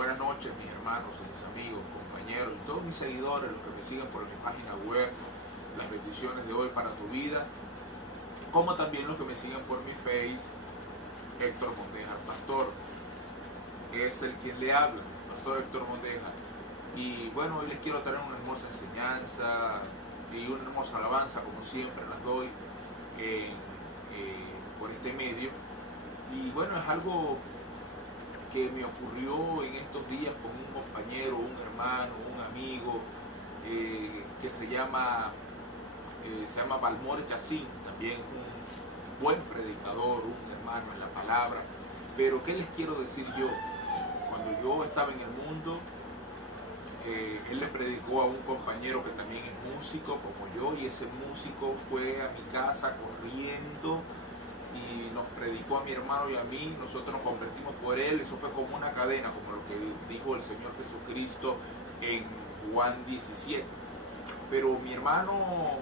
Buenas noches, mis hermanos, mis amigos, compañeros y todos mis seguidores, los que me siguen por mi página web, las bendiciones de hoy para tu vida, como también los que me siguen por mi Face, Héctor Mondeja, el pastor, es el quien le habla, pastor Héctor Mondeja. Y bueno, hoy les quiero traer una hermosa enseñanza y una hermosa alabanza, como siempre las doy por este medio. Y bueno, es algo que me ocurrió en estos días con un compañero, un hermano, un amigo que se llama Balmore Chacín, también un buen predicador, un hermano en la palabra. Pero ¿qué les quiero decir yo? Cuando yo estaba en el mundo, él le predicó a un compañero que también es músico como yo, y ese músico fue a mi casa corriendo y nos predicó a mi hermano y a mí. Nosotros nos convertimos por él. Eso fue como una cadena, como lo que dijo el Señor Jesucristo en Juan 17. Pero mi hermano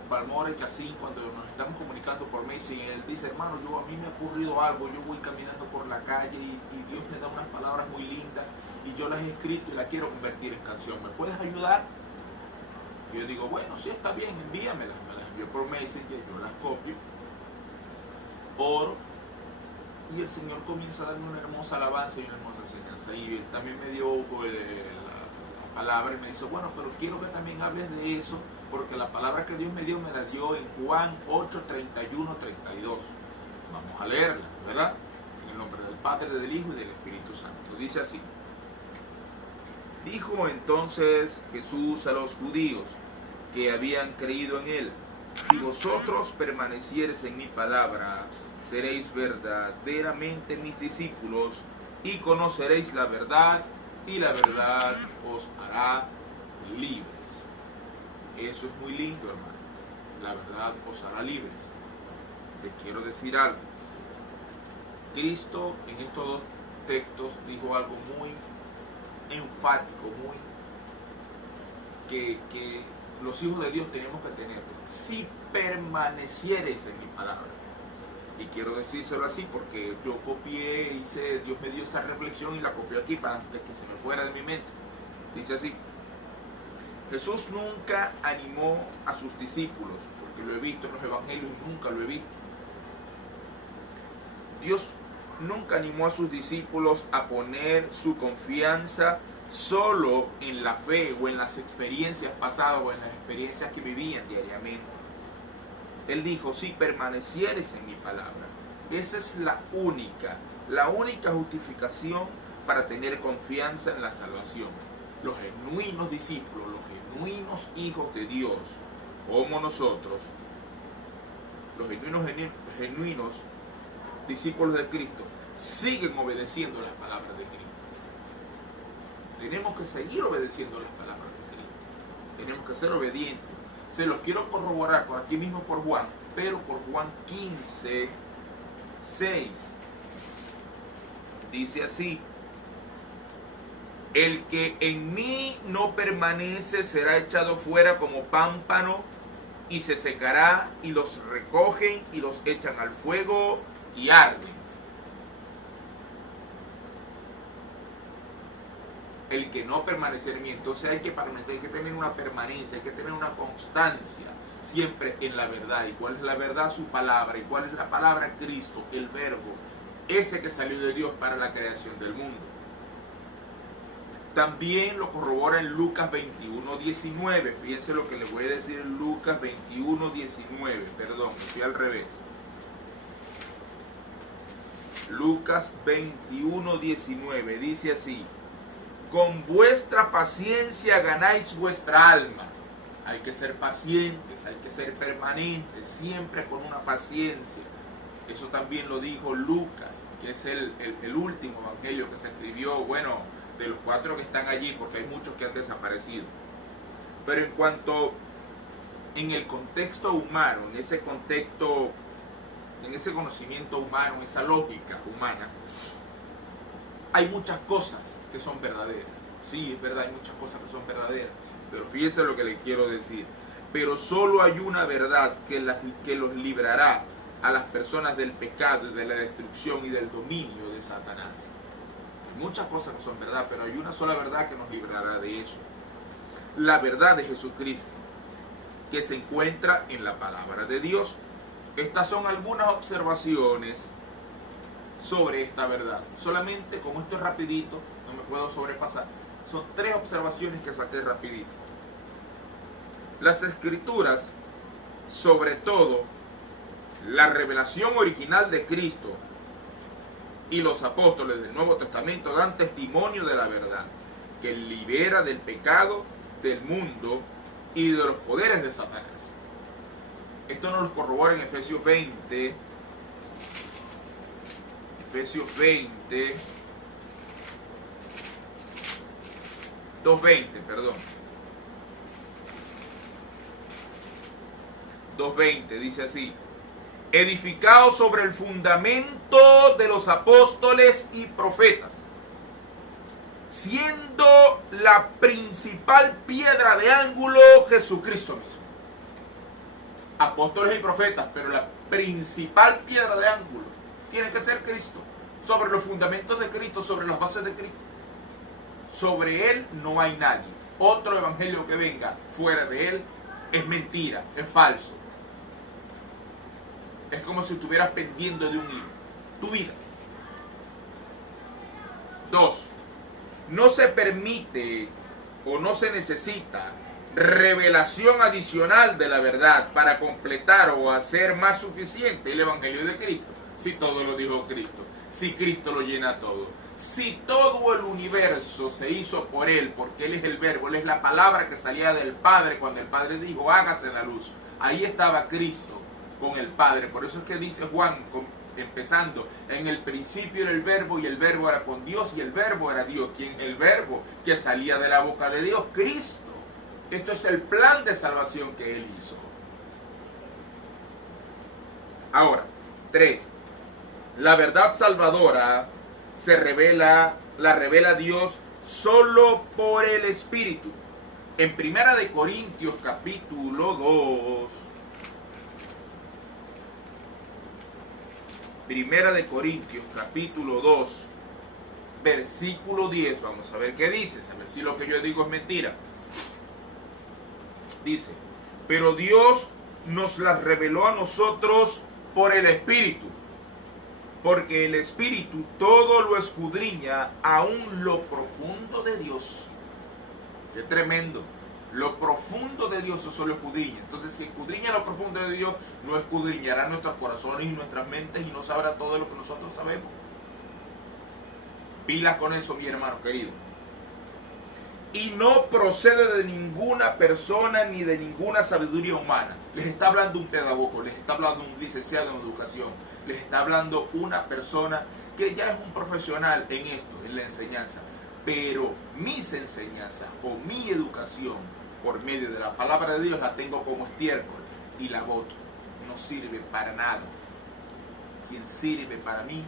Balmore Chacín, cuando nos estamos comunicando por Messenger, él dice: hermano, a mí me ha ocurrido algo. Yo voy caminando por la calle y Dios me da unas palabras muy lindas y yo las he escrito y las quiero convertir en canción. ¿Me puedes ayudar? Y yo digo: bueno, sí, está bien, envíamelas. Me las envió por Messenger, yo las copio, oro, y el Señor comienza a darme una hermosa alabanza y una hermosa enseñanza. Y él también me dio la palabra y me dice: bueno, pero quiero que también hables de eso, porque la palabra que Dios me la dio en Juan 8, 31, 32. Vamos a leerla, ¿verdad? En el nombre del Padre, del Hijo y del Espíritu Santo. Dice así: dijo entonces Jesús a los judíos que habían creído en él: si vosotros permaneciereis en mi palabra, seréis verdaderamente mis discípulos y conoceréis la verdad, y la verdad os hará libres. Eso es muy lindo, hermano. La verdad os hará libres. Les quiero decir algo. Cristo en estos dos textos dijo algo muy enfático, que los hijos de Dios tenemos que tener: si permaneciereis en mi palabra. Y quiero decírselo así porque yo copié, Dios me dio esa reflexión y la copié aquí para antes que se me fuera de mi mente. Dice así: Jesús nunca animó a sus discípulos, porque lo he visto en los evangelios y nunca lo he visto. Dios nunca animó a sus discípulos a poner su confianza solo en la fe o en las experiencias pasadas o en las experiencias que vivían diariamente. Él dijo: si permanecieres en mi palabra. Esa es la única justificación para tener confianza en la salvación. Los genuinos discípulos, los genuinos hijos de Dios, como nosotros, los genuinos discípulos de Cristo, siguen obedeciendo las palabras de Cristo. Tenemos que seguir obedeciendo las palabras de Cristo. Tenemos que ser obedientes. Se los quiero corroborar por aquí mismo por Juan, pero por Juan 15, 6. Dice así: el que en mí no permanece será echado fuera como pámpano y se secará, y los recogen y los echan al fuego y arden. El que no permanecer en mí. Entonces hay que permanecer, hay que tener una permanencia, hay que tener una constancia siempre en la verdad. ¿Y cuál es la verdad? Su palabra. ¿Y cuál es la palabra? Cristo, el verbo, ese que salió de Dios para la creación del mundo. También lo corrobora en Lucas 21, 19. Fíjense lo que les voy a decir en Lucas 21, 19. Perdón, estoy al revés. Lucas 21, 19. Dice así: con vuestra paciencia ganáis vuestra alma. Hay que ser pacientes, hay que ser permanentes, siempre con una paciencia. Eso también lo dijo Lucas, que es el último evangelio que se escribió, bueno, de los 4 que están allí, porque hay muchos que han desaparecido. Pero en cuanto en el contexto humano, en ese contexto, en ese conocimiento humano, en esa lógica humana, hay muchas cosas que son verdaderas. Sí, es verdad, hay muchas cosas que son verdaderas, pero fíjense lo que les quiero decir. Pero solo hay una verdad que los librará a las personas del pecado, de la destrucción y del dominio de Satanás. muchas cosas no son verdad, pero hay una sola verdad que nos librará de eso. La verdad de Jesucristo, que se encuentra en la palabra de Dios. Estas son algunas observaciones sobre esta verdad. Solamente, como esto es rapidito, no me puedo sobrepasar, son 3 observaciones que saqué rapidito. Las Escrituras, sobre todo la revelación original de Cristo y los apóstoles del Nuevo Testamento, dan testimonio de la verdad, que libera del pecado, del mundo y de los poderes de Satanás. Esto nos lo corrobora en Efesios 20, perdón. 2:20 dice así: edificado sobre el fundamento de los apóstoles y profetas, siendo la principal piedra de ángulo Jesucristo mismo. Apóstoles y profetas, pero la principal piedra de ángulo tiene que ser Cristo. Sobre los fundamentos de Cristo, sobre las bases de Cristo. Sobre Él no hay nadie. Otro evangelio que venga fuera de Él es mentira, es falso. Es como si estuvieras pendiendo de un hilo. Tu vida. 2. No se permite o no se necesita revelación adicional de la verdad para completar o hacer más suficiente el evangelio de Cristo. Si todo lo dijo Cristo, si Cristo lo llena todo, si todo el universo se hizo por Él, porque Él es el verbo, Él es la palabra que salía del Padre cuando el Padre dijo hágase la luz. Ahí estaba Cristo con el Padre. Por eso es que dice Juan, empezando, en el principio era el verbo y el verbo era con Dios y el verbo era Dios. ¿Quién es el verbo que salía de la boca de Dios? Cristo. Esto es el plan de salvación que Él hizo. Ahora, 3. La verdad salvadora la revela Dios solo por el Espíritu. En 1 Corintios capítulo 2, 1 Corintios capítulo 2, versículo 10, vamos a ver qué dice, a ver si lo que yo digo es mentira. Dice: pero Dios nos las reveló a nosotros por el Espíritu, porque el Espíritu todo lo escudriña, aún lo profundo de Dios. Qué tremendo. Lo profundo de Dios eso lo escudriña. Entonces, si escudriña lo profundo de Dios, no escudriñará nuestros corazones y nuestras mentes y no sabrá todo lo que nosotros sabemos. Pilas con eso, mi hermano querido. Y no procede de ninguna persona ni de ninguna sabiduría humana. Les está hablando un pedagogo, les está hablando un licenciado en educación, les está hablando una persona que ya es un profesional en esto, en la enseñanza. Pero mis enseñanzas o mi educación por medio de la palabra de Dios la tengo como estiércol y la boto. No sirve para nada. Quien sirve para mí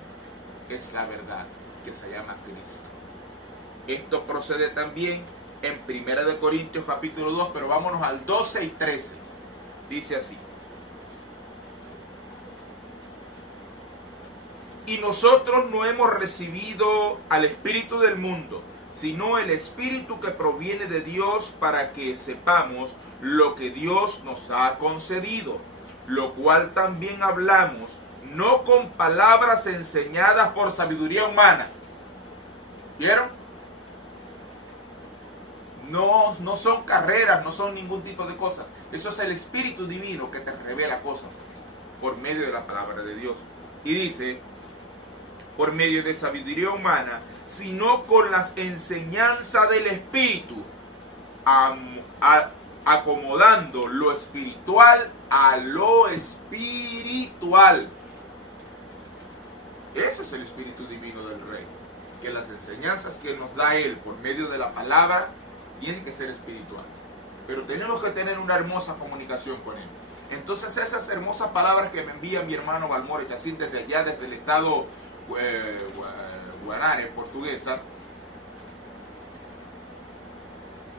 es la verdad, que se llama Cristo. Esto procede también en 1 Corintios capítulo 2, pero vámonos al 12 y 13. Dice así: y nosotros no hemos recibido al espíritu del mundo, sino el Espíritu que proviene de Dios, para que sepamos lo que Dios nos ha concedido, lo cual también hablamos, no con palabras enseñadas por sabiduría humana. ¿Vieron? No son carreras, no son ningún tipo de cosas. Eso es el Espíritu Divino que te revela cosas por medio de la palabra de Dios. Y dice, por medio de sabiduría humana, sino con las enseñanzas del Espíritu, acomodando lo espiritual a lo espiritual. Ese es el Espíritu Divino del Rey, que las enseñanzas que nos da Él por medio de la palabra tienen que ser espiritual. Pero tenemos que tener una hermosa comunicación con Él. Entonces esas hermosas palabras que me envía mi hermano Balmore, que así desde allá, desde el estado Guanare, portuguesa,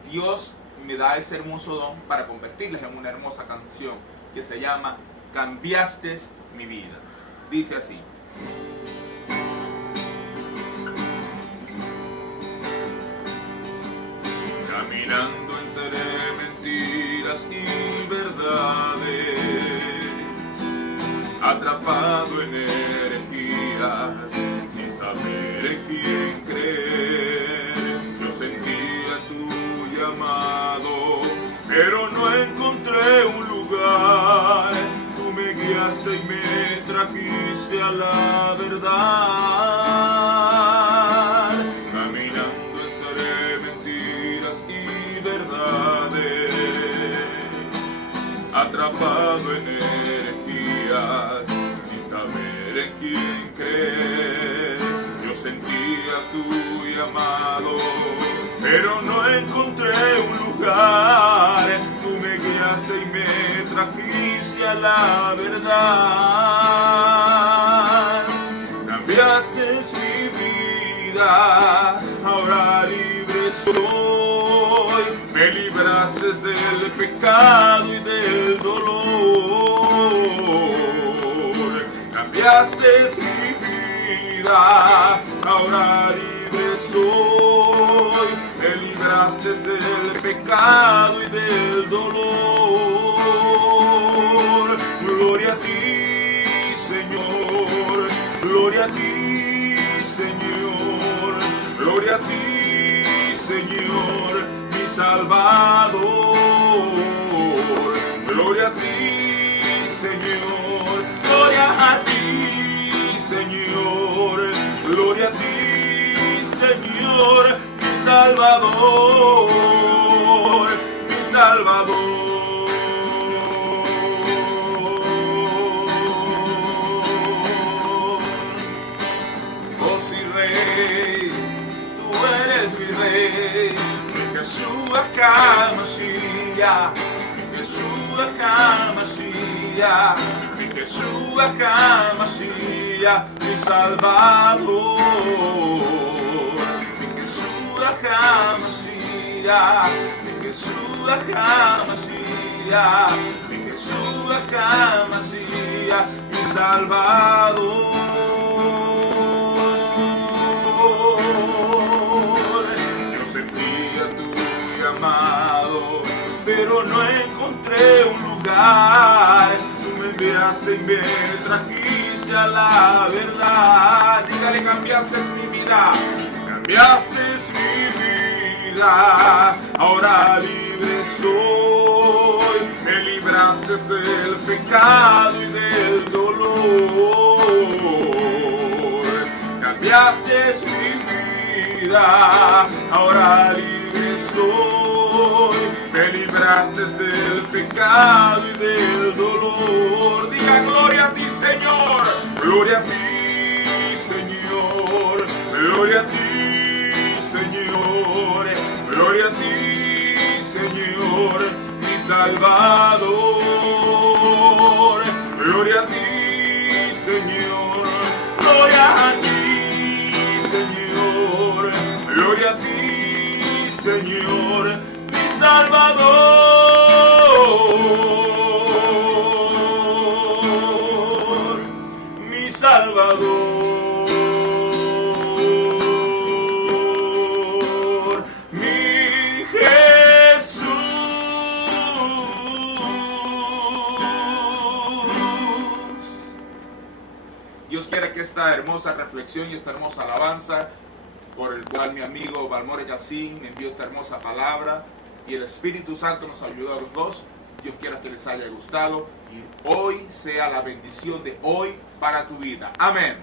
Dios me da ese hermoso don para convertirles en una hermosa canción que se llama Cambiaste mi vida. Dice así: caminando entre mentiras y verdades, atrapado en herejías, sin saber en quién creer. Yo sentía tu llamado, pero no encontré un lugar. Tú me guiaste y me trajiste a la verdad, caminando entre mentiras y verdades, atrapado en herejías, sin saber en quién creer. Yo sentía tu llamado, pero no encontré un lugar. Tú me guiaste y me trajiste a la verdad. Cambiaste mi vida, ahora libre soy. Me libraste del pecado y del dolor. Cambiaste mi vida, ahora libre soy. Me libraste del pecado y del dolor. Gloria a ti, Señor. Gloria a ti, Señor. Gloria a ti, Señor, mi Salvador. Gloria a ti, Señor. Gloria a ti, Señor. Gloria a ti, Señor, mi Salvador, mi Salvador. Oh sí, Rey, tú eres mi Rey, mi Yeshua HaMashiach, mi Yeshua HaMashiach, mi Yeshua HaMashiach, mi Salvador. HaMashiach, mi Yeshua HaMashiach, mi Yeshua HaMashiach, mi Salvador. Yo sentía tu llamado, pero no encontré un lugar. Tú me enviaste y me trajiste a la verdad. Dígale, cambiaste mi vida. Cambiaste mi vida, ahora libre soy. Me libraste del pecado y del dolor. Cambiaste mi vida, ahora libre soy. Me libraste del pecado y del dolor. Diga gloria a ti, Señor. Gloria a ti, Señor. Gloria a ti, Señor, gloria a ti, Señor, mi Salvador. Gloria a ti, Señor, gloria a ti, Señor, gloria a ti, Señor, mi Salvador, mi Salvador. Dios quiere que esta hermosa reflexión y esta hermosa alabanza, por el cual mi amigo Balmore Yacine me envió esta hermosa palabra, y el Espíritu Santo nos ayudó a los dos. Dios quiera que les haya gustado y hoy sea la bendición de hoy para tu vida. Amén.